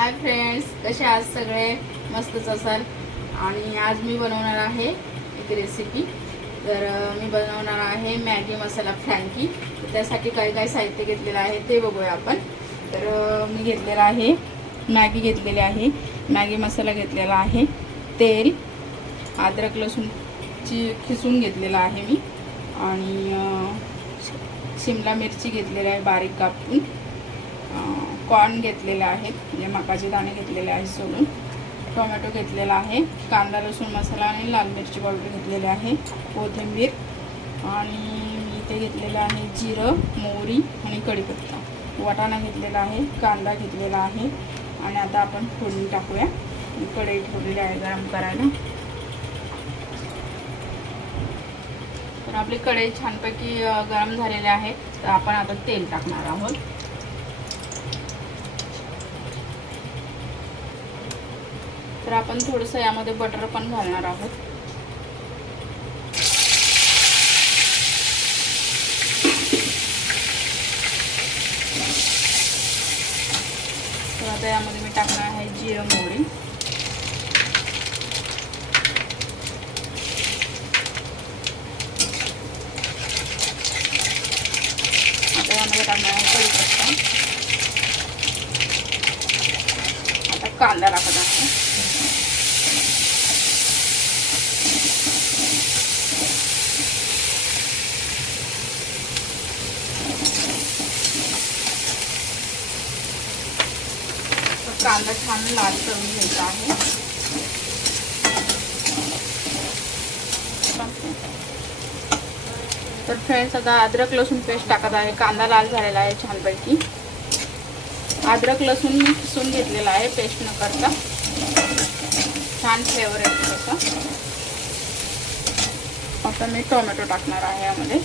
Hi friends, कसे आहात सगळे? मस्तच असाल. आणि आज मी बनवणार आहे एक रेसिपी. तर मी बनवणार आहे मॅगी मसाला फ्रँकी. त्यासाठी काय काय साहित्य घेतलेलं आहे ते बघूया आपण. तर मी घेतलेला आहे मॅगी घेतलेली आहे, मॅगी मसाला घेतलेला आहे, तेल, अद्रक लसूणची खिसून घेतलेला आहे मी, आणि शिमला मिरची घेतलेली आहे बारीक कापून, कॉर्न घेतलेले आहेत म्हणजे मकाचे दाणे घेतलेले आहे सोलून, टोमॅटो घेतलेला आहे, कांदा लसूण मसाला आणि लाल मिरची पावडर घेतलेले आहे, कोथिंबीर, आणि मी इथे घेतलेलं आहे जिरं, मोहरी आणि कढीपत्ता, वाटाणा घेतलेला आहे, कांदा घेतलेला आहे. आणि आता आपण फोडणी टाकूया. कढई ठेवलेली आहे गरम करायला. तर आपली कढई छानपैकी गरम झालेली आहे. तर आपण आता तेल टाकणार आहोत. तर आपण थोडंसं यामध्ये बटर पण घालणार आहोत. तर आता यामध्ये मी टाकणार आहे जिरं, मोहरी, आता यामध्ये टाकणार आहे कढीपत्ता. आता कांदा टाकत आहे. कांदा छान लाल करून घ्यायचा आहे. तर फ्रेंड्स, आता अद्रक लसूण पेस्ट टाकत आहे. कांदा लाल झालेला आहे छानपैकी. अद्रक लसूण मी किसून घेतलेला आहे, पेस्ट न करता. छान फ्लेवर येतो तसा. आता मी टोमॅटो टाकणार आहे यामध्ये.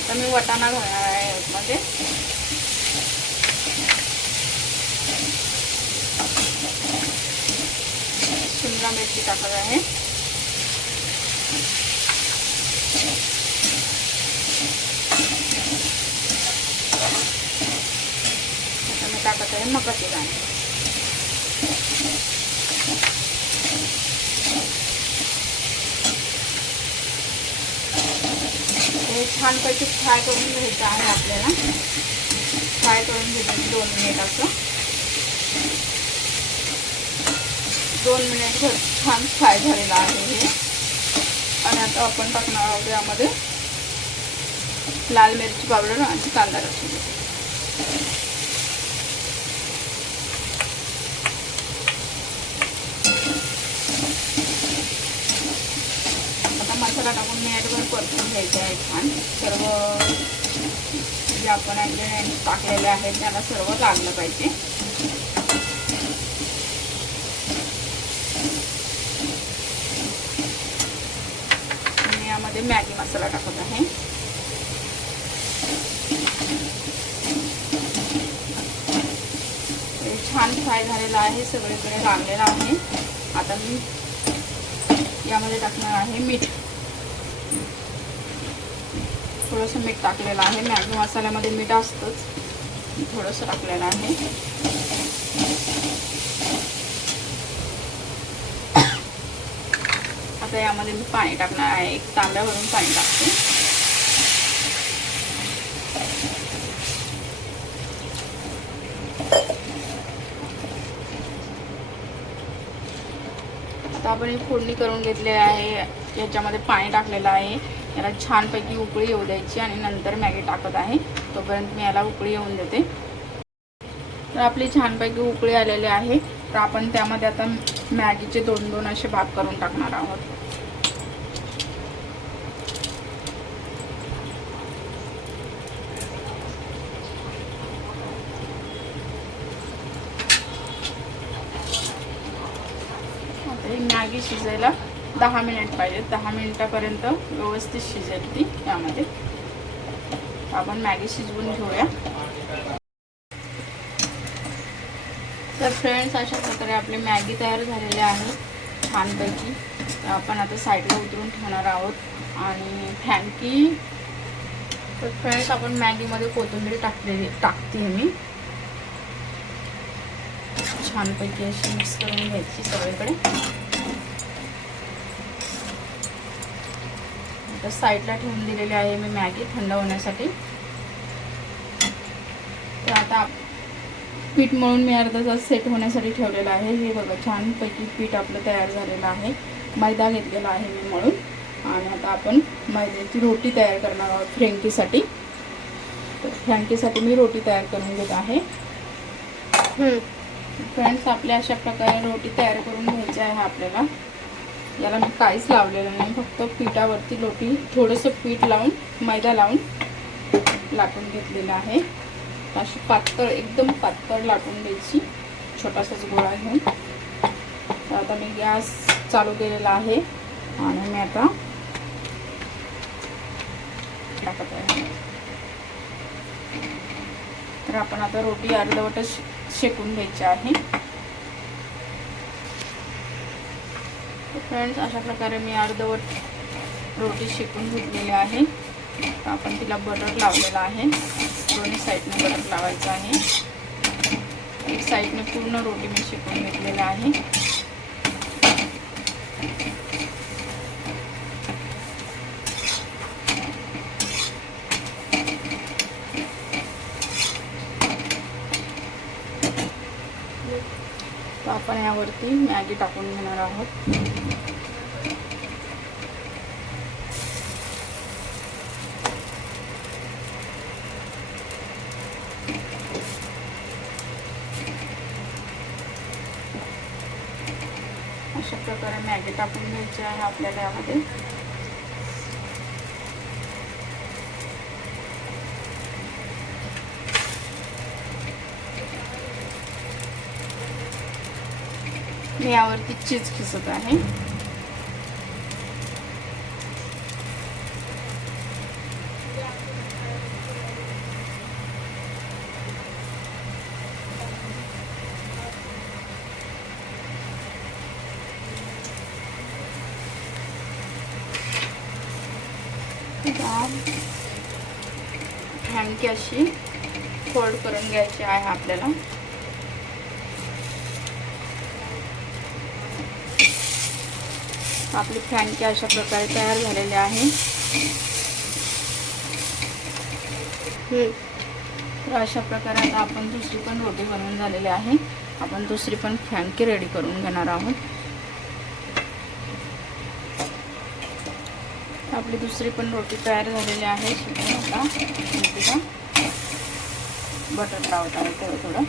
आता मी वाटाणा घालणार आहे यामध्ये. शिमला मिरची टाकत आहे. आता मी टाकत आहे मकाचे दाणे. हे छानपैकी फ्राय करून घ्यायचं आहे आपल्याला. फ्राय करून घ्यायचं 2 मिनिट असं. 2 मिनिट छान फ्राय झालेलं आहे हे. आणि आता आपण टाकणार आहोत यामध्ये लाल मिरची पावडर आणि कांदा लसूण. आता मसाला टाकून मिनिटभर परतून घ्यायचा आहे छान. सर्व जे आपण इंग्रेडियंट्स टाकलेले आहेत त्याला सर्व लागलं पाहिजे. यामध्ये मॅगी मसाला टाकत आहे. छान फ्राय झालेला आहे, सगळीकडे लागलेला आहे. आता मी यामध्ये टाकणार आहे मीठ. थोडंसं मीठ टाकलेलं आहे. मॅगी मसाल्यामध्ये मीठ असतंच, थोडंसं टाकलेलं आहे. आता यामध्ये मी पाणी टाकणार आहे. 1 तांब्या भरून पाणी टाकते. आता आपण एक फोडणी करून घेतली आहे. याच्यामध्ये पाणी टाकलेलं आहे. याला छानपैकी उकळी येऊ द्यायची आणि नंतर मॅगी टाकत आहे. तोपर्यंत मी याला उकळी येऊन देते. तर आपली छानपैकी उकळी आलेली आहे. तर आपण त्यामध्ये आता मॅगीचे 2-2 असे भाग करून टाकणार आहोत. आता ही मॅगी शिजायला 10 मिनिट पाहिजे. 10 मिनिटापर्यंत व्यवस्थित शिजेल ती. यामध्ये आपण मॅगी शिजवून घेऊया. तर फ्रेंड्स, अशा प्रकारे आपली मॅगी तयार झालेली आहे छानपैकी. तर आपण आता साईडला उतरून ठेवणार आहोत. आणि फ्रँकी तर फ्रेंड्स आपण मॅगीमध्ये कोथिंबीर टाकते मी छानपैकी अशी मिक्स करून घ्यायची सगळीकडे. आता साईडला ठेवून दिलेली आहे मी मॅगी थंड होण्यासाठी. तर आता पीठ मळून मी अर्धा तास सेट होण्यासाठी ठेवलेलं आहे. हे बघा छानपैकी पीठ आपलं तयार झालेलं आहे. मैदा घेतलेला आहे मी मळून. आणि आता आपण मैद्याची रोटी तयार करणार आहोत फ्रँकीसाठी. तर फ्रँकीसाठी मी रोटी तयार करून घेत आहे. फ्रेंड्स आपल्या अशा प्रकारे रोटी तयार करून घ्यायची आहे आपल्याला. याला मी काहीच लावलेलं नाही, फक्त पिठावरती रोटी थोडंसं पीठ लावून मैदा लावून लाटून घेतलेलं आहे. अशी पातळ एकदम पातळ लाटून द्यायची छोटासाच गोळा घेऊन. तर आता मी गॅस चालू केलेला आहे आणि मी आता टाकत आहे. तर आपण आता रोटी अर्धवट शेकून घ्यायची आहे. फ्रेंड्स अशा प्रकारे मी अर्धवट रोटी शेकून घेतलेली आहे. आपण तिला बटर लावलेला आहे. दोन्ही साईडने बटर लावायचं आहे. एक साईडने पूर्ण रोटी मी शेकून घेतलेली आहे. तर आपण यावरती मॅगी टाकून घेणार आहोत. अशा प्रकारे मॅगी टाकून घ्यायची आहे आपल्याला यामध्ये. मी यावरती चीज खिसत आहे. फ्रँकी अशी फोल्ड करून घ्यायची आहे आपल्याला. आपली फ्रँकी अशा प्रकारे तयार झालेली आहे. तर अशा प्रकारे आता आपण दुसरी पण रोटी बनवून झालेली आहे. आपण दुसरी पण फ्रँकी रेडी करून घेणार आहोत. आपली दुसरी पण रोटी तयार झालेली आहे. आता रोटीला बटर लावत आहे थोडं थोडं.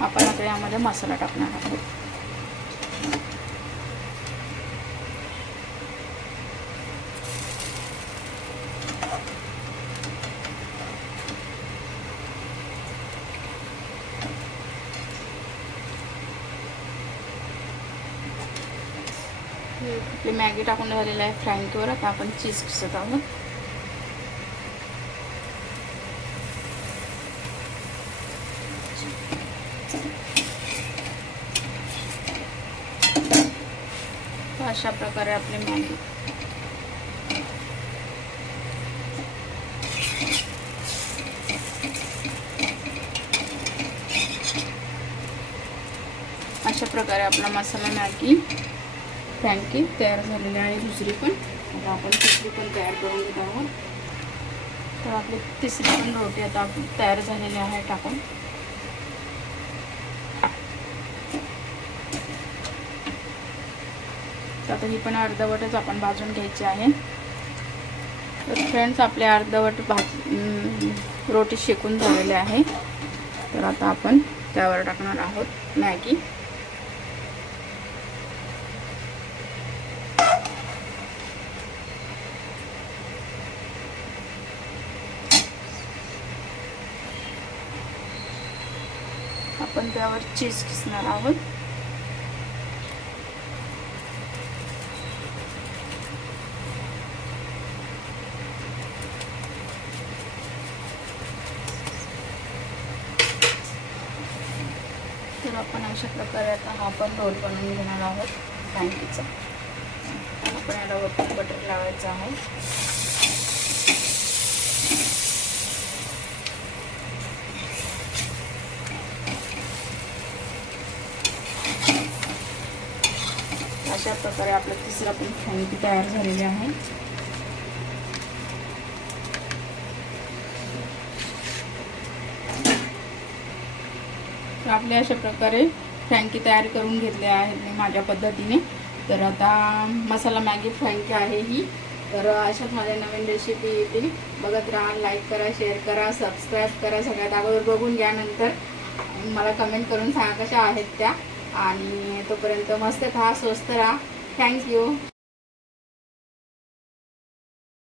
आपण आता यामध्ये मसाला टाकणार आहोत. आपली मॅगी टाकून झालेली आहे फ्रँकीवर. आता आपण चीज खिसत आहोत. अशा प्रकारे आपली मॅगी अशा प्रकारे आपला मसाला मॅगी फ्रँकी तयार झालेली आहे. दुसरी पण आता आपण तिसरी पण तयार करून घेत आहोत. तर आपली तिसरी पण रोटी आता तयार झालेली आहे टाकून. आता ही पण अर्धवटच आपण भाजून घ्यायची आहे. तर फ्रेंड्स आपले अर्धवट रोटी शेकून झालेले आहे. तर आता आपण त्यावर टाकणार आहोत मॅगी. आपण त्यावर चीज खिसणार आहोत. तर आपण अशा प्रकारे आता हा पण रोल बनवून घेणार आहोत फ्रँकीचा. आपण याला वरती बटर लावायचं आहे. अशा प्रकारे आपला तिसरा पण फ्रँकी तयार झालेली आहे. तर आपले अशा प्रकारे फ्रँकी तयार करून घेतले आहेत मी माझ्या पद्धतीने. तर आता मसाला मॅगी फ्रँकी आहे ही. तर अशाच माझ्या नवीन रेसिपी येतील, बघत राहा. लाईक करा, शेअर करा, सबस्क्राईब करा. सगळ्यात अगोदर बघून घ्या, नंतर मला कमेंट करून सांगा कशा आहेत त्या. आणि तोपर्यंत मस्त खा, स्वस्त राहा. थँक्यू.